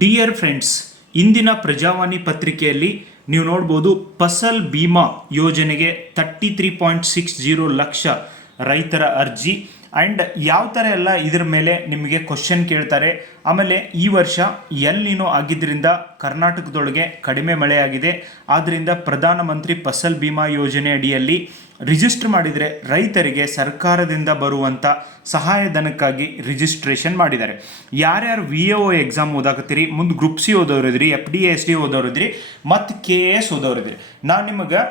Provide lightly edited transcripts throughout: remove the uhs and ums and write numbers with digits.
Dear friends, ಇಂದಿನ ಪ್ರಜಾವಾಣಿ ಪತ್ರಿಕೆಯಲ್ಲಿ ನೀವು ನೋಡ್ಬೋದು ಫಸಲ್ ಬಿಮಾ ಯೋಜನೆಗೆ 33.60 ಲಕ್ಷ ರೈತರ ಅರ್ಜಿ ಆ್ಯಂಡ್ ಯಾವ ಥರ ಎಲ್ಲ ಇದ್ರ ಮೇಲೆ ನಿಮಗೆ ಕ್ವಶನ್ ಕೇಳ್ತಾರೆ. ಆಮೇಲೆ ಈ ವರ್ಷ ಎಲ್ಲಿನೋ ಆಗಿದ್ದರಿಂದ ಕರ್ನಾಟಕದೊಳಗೆ ಕಡಿಮೆ ಮಳೆಯಾಗಿದೆ. ಆದ್ದರಿಂದ ಪ್ರಧಾನಮಂತ್ರಿ ಫಸಲ್ ಬಿಮಾ ಯೋಜನೆ ಅಡಿಯಲ್ಲಿ ರಿಜಿಸ್ಟರ್ ಮಾಡಿದರೆ ರೈತರಿಗೆ ಸರ್ಕಾರದಿಂದ ಬರುವಂಥ ಸಹಾಯಧನಕ್ಕಾಗಿ ರಿಜಿಸ್ಟ್ರೇಷನ್ ಮಾಡಿದ್ದಾರೆ. ಯಾರ್ಯಾರು VAO ಎಕ್ಸಾಮ್ ಓದಾಕತ್ತೀರಿ, ಮುಂದೆ ಗ್ರೂಪ್ ಸಿ ಓದೋರಿದ್ರಿ, FD SD ಓದೋರಿದ್ರಿ ಮತ್ತು KAS ಓದೋರಿದ್ರಿ, ನಾನು ನಿಮಗೆ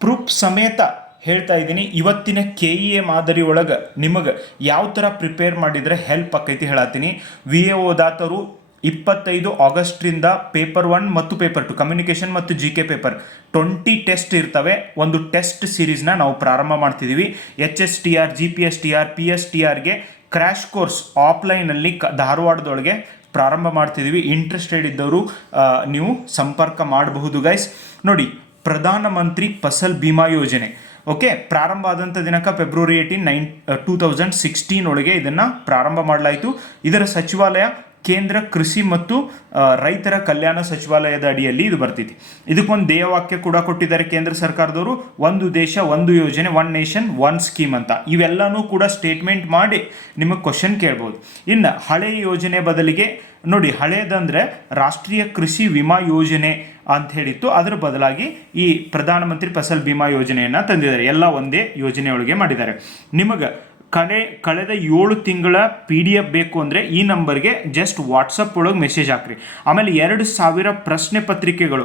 ಪ್ರೂಫ್ ಸಮೇತ ಹೇಳ್ತಾ ಇದ್ದೀನಿ. ಇವತ್ತಿನ KEA ಮಾದರಿ ಒಳಗೆ ನಿಮಗೆ ಯಾವ ಥರ ಪ್ರಿಪೇರ್ ಮಾಡಿದರೆ ಹೆಲ್ಪ್ ಆಕೈತಿ ಹೇಳತ್ತೀನಿ. VAO ಓದಾತರು 25 ಆಗಸ್ಟ್ರಿಂದ ಪೇಪರ್ 1 ಮತ್ತು ಪೇಪರ್ 2 ಕಮ್ಯುನಿಕೇಷನ್ ಮತ್ತು GK ಪೇಪರ್ 20 ಟೆಸ್ಟ್ ಇರ್ತವೆ. ಒಂದು ಟೆಸ್ಟ್ ಸೀರೀಸ್ನ ನಾವು ಪ್ರಾರಂಭ ಮಾಡ್ತಿದ್ದೀವಿ. HSTR, GPSTR, PSTRಗೆ ಕ್ರ್ಯಾಶ್ ಕೋರ್ಸ್ ಆಫ್ಲೈನಲ್ಲಿ ಧಾರವಾಡದೊಳಗೆ ಪ್ರಾರಂಭ ಮಾಡ್ತಿದ್ದೀವಿ. ಇಂಟ್ರೆಸ್ಟೆಡ್ ಇದ್ದವರು ನೀವು ಸಂಪರ್ಕ ಮಾಡಬಹುದು ಗೈಸ್. ನೋಡಿ, ಪ್ರಧಾನಮಂತ್ರಿ ಫಸಲ್ ಬಿಮಾ ಯೋಜನೆ ಓಕೆ, ಪ್ರಾರಂಭ ಆದಂಥ ದಿನಾಂಕ ಫೆಬ್ರವರಿ 18, 2016 ಒಳಗೆ ಇದನ್ನು ಪ್ರಾರಂಭ ಮಾಡಲಾಯಿತು. ಇದರ ಸಚಿವಾಲಯ ಕೇಂದ್ರ ಕೃಷಿ ಮತ್ತು ರೈತರ ಕಲ್ಯಾಣ ಸಚಿವಾಲಯದ ಅಡಿಯಲ್ಲಿ ಇದು ಬರ್ತೈತಿ. ಇದಕ್ಕೊಂದು ಧ್ಯೇಯವಾಕ್ಯ ಕೂಡ ಕೊಟ್ಟಿದ್ದಾರೆ ಕೇಂದ್ರ ಸರ್ಕಾರದವರು, ಒಂದು ದೇಶ ಒಂದು ಯೋಜನೆ, ಒನ್ ನೇಷನ್ ಒನ್ ಸ್ಕೀಮ್ ಅಂತ. ಇವೆಲ್ಲನೂ ಕೂಡ ಸ್ಟೇಟ್ಮೆಂಟ್ ಮಾಡಿ ನಿಮಗೆ ಕ್ವಶನ್ ಕೇಳ್ಬೋದು. ಇನ್ನು ಹಳೆಯ ಯೋಜನೆ ಬದಲಿಗೆ ನೋಡಿ, ಹಳೆಯದಂದರೆ ರಾಷ್ಟ್ರೀಯ ಕೃಷಿ ವಿಮಾ ಯೋಜನೆ ಅಂತ ಹೇಳಿತ್ತು, ಅದರ ಬದಲಾಗಿ ಈ ಪ್ರಧಾನಮಂತ್ರಿ ಫಸಲ್ ಬಿಮಾ ಯೋಜನೆಯನ್ನು ತಂದಿದ್ದಾರೆ. ಎಲ್ಲ ಒಂದೇ ಯೋಜನೆಯೊಳಗೆ ಮಾಡಿದ್ದಾರೆ. ನಿಮಗೆ ಕಳೆದ 7 ತಿಂಗಳ PDF ಬೇಕು ಅಂದರೆ ಈ ನಂಬರ್ಗೆ ಜಸ್ಟ್ ವಾಟ್ಸಪ್ ಒಳಗೆ ಮೆಸೇಜ್ ಹಾಕ್ರಿ. ಆಮೇಲೆ 2000 ಪ್ರಶ್ನೆ ಪತ್ರಿಕೆಗಳು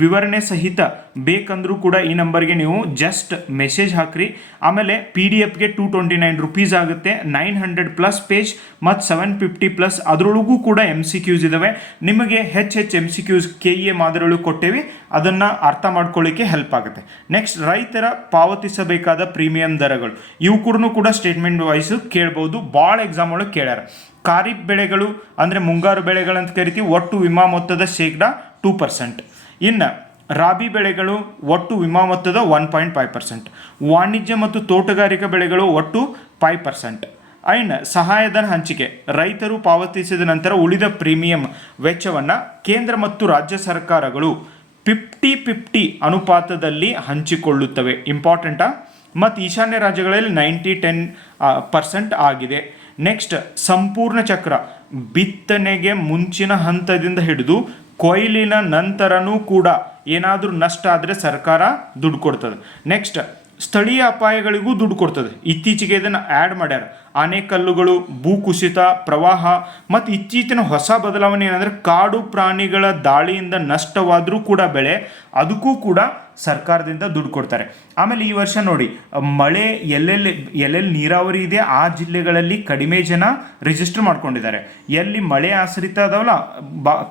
ವಿವರಣೆ ಸಹಿತ ಬೇಕಂದ್ರೂ ಕೂಡ ಈ ನಂಬರ್ಗೆ ನೀವು ಜಸ್ಟ್ ಮೆಸೇಜ್ ಹಾಕ್ರಿ. ಆಮೇಲೆ PDFಗೆ 229 ರುಪೀಸ್ ಆಗುತ್ತೆ. 900+ ಪೇಜ್ ಮತ್ತು 750+, ಅದರೊಳಗೂ ಕೂಡ MCQs ಇದ್ದಾವೆ. ನಿಮಗೆ ಹೆಚ್ಚು MCQs KEA ಮಾದರಿಯೊಳಗೆ ಕೊಟ್ಟೇವಿ, ಅದನ್ನು ಅರ್ಥ ಮಾಡ್ಕೊಳ್ಳಿಕ್ಕೆ ಹೆಲ್ಪ್ ಆಗುತ್ತೆ. ನೆಕ್ಸ್ಟ್, ರೈತರ ಪಾವತಿಸಬೇಕಾದ ಪ್ರೀಮಿಯಂ ದರಗಳು, ಇವು ಕೂಡ ಸ್ಟೇಟ್ಮೆಂಟ್ ವೈಸ್ ಕೇಳ್ಬೋದು. ಭಾಳ ಎಕ್ಸಾಮ್ ಒಳಗೆ ಕೇಳ್ಯಾರ. ಖಾರಿಫ್ ಬೆಳೆಗಳು ಅಂದರೆ ಮುಂಗಾರು ಬೆಳೆಗಳಂತ ಕರಿತೀವಿ, ಒಟ್ಟು ವಿಮಾ ಮೊತ್ತದ 2%. ಇನ್ನು ರಾಬಿ ಬೆಳೆಗಳು ಒಟ್ಟು ವಿಮಾ ಮೊತ್ತದ 1.5%. ವಾಣಿಜ್ಯ ಮತ್ತು ತೋಟಗಾರಿಕಾ ಬೆಳೆಗಳು ಒಟ್ಟು 5%. ಇನ್ನು ಸಹಾಯಧನ ಹಂಚಿಕೆ, ರೈತರು ಪಾವತಿಸಿದ ನಂತರ ಉಳಿದ ಪ್ರೀಮಿಯಂ ವೆಚ್ಚವನ್ನು ಕೇಂದ್ರ ಮತ್ತು ರಾಜ್ಯ ಸರ್ಕಾರಗಳು 50-50 ಅನುಪಾತದಲ್ಲಿ ಹಂಚಿಕೊಳ್ಳುತ್ತವೆ. ಇಂಪಾರ್ಟೆಂಟಾ? ಮತ್ತು ಈಶಾನ್ಯ ರಾಜ್ಯಗಳಲ್ಲಿ 90-10% ಆಗಿದೆ. ನೆಕ್ಸ್ಟ್, ಸಂಪೂರ್ಣ ಚಕ್ರ, ಬಿತ್ತನೆಗೆ ಮುಂಚಿನ ಹಂತದಿಂದ ಹಿಡಿದು ಕೊಯ್ಲಿನ ನಂತರನೂ ಕೂಡ ಏನಾದರೂ ನಷ್ಟ ಆದರೆ ಸರ್ಕಾರ ದುಡ್ಡು ಕೊಡ್ತದೆ. ನೆಕ್ಸ್ಟ್, ಸ್ಥಳೀಯ ಅಪಾಯಗಳಿಗೂ ದುಡ್ಡು ಕೊಡ್ತದೆ. ಇತ್ತೀಚೆಗೆ ಇದನ್ನು ಆ್ಯಡ್ ಮಾಡ್ಯಾರ. ಆನೆಕಲ್ಲುಗಳು, ಭೂಕುಸಿತ, ಪ್ರವಾಹ ಮತ್ತು ಇತ್ತೀಚಿನ ಹೊಸ ಬದಲಾವಣೆ ಏನಂದರೆ ಕಾಡು ಪ್ರಾಣಿಗಳ ದಾಳಿಯಿಂದ ನಷ್ಟವಾದರೂ ಕೂಡ ಬೆಳೆ, ಅದಕ್ಕೂ ಕೂಡ ಸರ್ಕಾರದಿಂದ ದುಡ್ಡು ಕೊಡ್ತಾರೆ. ಆಮೇಲೆ ಈ ವರ್ಷ ನೋಡಿ, ಮಳೆ ಎಲ್ಲೆಲ್ಲಿ ನೀರಾವರಿ ಇದೆ ಆ ಜಿಲ್ಲೆಗಳಲ್ಲಿ ಕಡಿಮೆ ಜನ ರಿಜಿಸ್ಟರ್ ಮಾಡ್ಕೊಂಡಿದ್ದಾರೆ. ಎಲ್ಲಿ ಮಳೆ ಆಶ್ರಿತ ಅದಾವಲ್ಲ,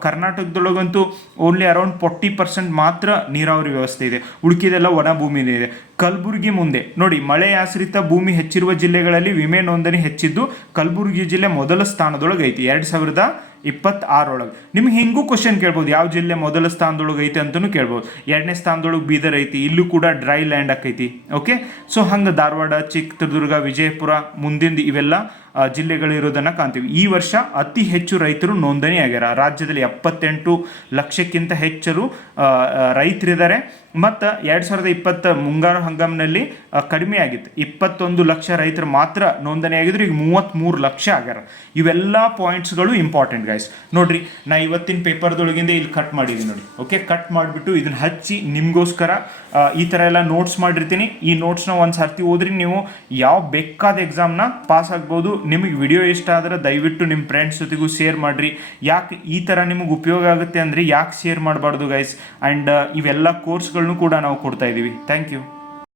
ಕರ್ನಾಟಕದೊಳಗಂತೂ ಓನ್ಲಿ ಅರೌಂಡ್ 40% ಮಾತ್ರ ನೀರಾವರಿ ವ್ಯವಸ್ಥೆ ಇದೆ, ಉಳುಕಿದೆಲ್ಲ ಒಣ ಭೂಮಿನೇ ಇದೆ. ಕಲಬುರಗಿ ಮುಂದೆ ನೋಡಿ, ಮಳೆ ಆಶ್ರಿತ ಭೂಮಿ ಹೆಚ್ಚಿರುವ ಜಿಲ್ಲೆಗಳಲ್ಲಿ ವಿಮೆ ನೋಂದಣಿ ಹೆಚ್ಚಿದ್ದು ಕಲಬುರಗಿ ಜಿಲ್ಲೆ ಮೊದಲ ಸ್ಥಾನದೊಳಗೆ ಐತಿ 2026 ಒಳಗೆ. ನಿಮ್ಗೆ ಹಿಂಗೂ ಕ್ವಶನ್ ಕೇಳ್ಬೋದು, ಯಾವ ಜಿಲ್ಲೆ ಮೊದಲ ಸ್ಥಾನದೊಳಗೆ ಐತಿ ಅಂತಲೂ ಕೇಳ್ಬೋದು. 2ನೇ ಸ್ಥಾನದೊಳಗೆ ಬೀದರ್ ಐತಿ, ಇಲ್ಲೂ ಕೂಡ ಡ್ರೈ ಲ್ಯಾಂಡ್ ಆಕೈತಿ. ಓಕೆ, ಸೊ ಹಂಗೆ ಧಾರವಾಡ, ಚಿತ್ರದುರ್ಗ, ವಿಜಯಪುರ ಮುಂದಿಂದು ಇವೆಲ್ಲ ಜಿಲ್ಲೆಗಳಿರೋದನ್ನು ಕಾಣ್ತೀವಿ. ಈ ವರ್ಷ ಅತಿ ಹೆಚ್ಚು ರೈತರು ನೋಂದಣಿ ಆಗ್ಯಾರ. ರಾಜ್ಯದಲ್ಲಿ 78 ಲಕ್ಷಕ್ಕಿಂತ ಹೆಚ್ಚರು ರೈತರಿದ್ದಾರೆ. ಮತ್ತು 2020 ಮುಂಗಾರು ಹಂಗಾಮಿನಲ್ಲಿ ಕಡಿಮೆ ಆಗಿತ್ತು, 21 ಲಕ್ಷ ರೈತರು ಮಾತ್ರ ನೋಂದಣಿ ಆಗಿದ್ರು. ಈಗ 33 ಲಕ್ಷ ಆಗ್ಯಾರ. ಇವೆಲ್ಲ ಪಾಯಿಂಟ್ಸ್ಗಳು ಇಂಪಾರ್ಟೆಂಟ್ ಗೈಸ್. ನೋಡ್ರಿ, ನಾ ಇವತ್ತಿನ ಪೇಪರ್ದೊಳಗಿಂದ ಇಲ್ಲಿ ಕಟ್ ಮಾಡಿದ್ದೀನಿ ನೋಡಿ. ಓಕೆ, ಕಟ್ ಮಾಡಿಬಿಟ್ಟು ಇದನ್ನು ಹಚ್ಚಿ ನಿಮಗೋಸ್ಕರ ಈ ಥರ ಎಲ್ಲ ನೋಟ್ಸ್ ಮಾಡಿರ್ತೀನಿ. ಈ ನೋಟ್ಸ್ನ ಒಂದು ಸರ್ತಿ ಓದ್ರಿ, ನೀವು ಯಾವ ಬೇಕಾದ ಎಕ್ಸಾಮ್ನ ಪಾಸ್ ಆಗ್ಬೋದು. ನಿಮಗೆ ವಿಡಿಯೋ ಇಷ್ಟ ಆದರೆ ದಯವಿಟ್ಟು ನಿಮ್ಮ ಫ್ರೆಂಡ್ಸ್ ಜೊತೆಗೂ ಶೇರ್ ಮಾಡಿರಿ. ಯಾಕೆ ಈ ಥರ ನಿಮಗೆ ಉಪಯೋಗ ಆಗುತ್ತೆ ಅಂದರೆ ಯಾಕೆ ಶೇರ್ ಮಾಡಬಾರ್ದು ಗೈಸ್. ಆ್ಯಂಡ್ ಇವೆಲ್ಲ ಕೋರ್ಸ್ಗಳನ್ನೂ ಕೂಡ ನಾವು ಕೊಡ್ತಾ ಇದ್ದೀವಿ. Thank you.